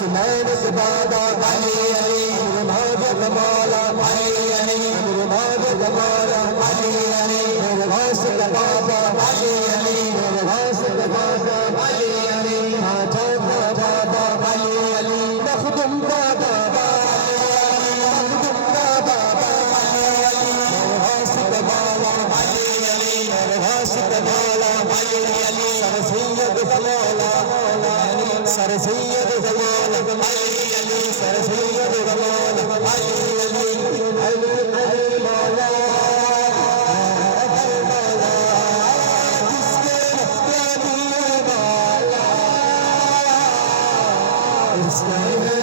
उस्मान के बाबा अली अली मेरे मौला अली अली मेरे मौला अली अली मेरे गौस का बाबा अली अली मेरे गौस का बाबा अली अली हाजा का बाबा अली अली मखदूम का बाबा मखदूम का बाबा अली अली मेरे गौस का बाबा अली अली मेरे गौस का मौला अली अली सर सैयद का मौला सर सैयद का मौला अली अली सर सैयद का मौला अली अली अली अली मौला It's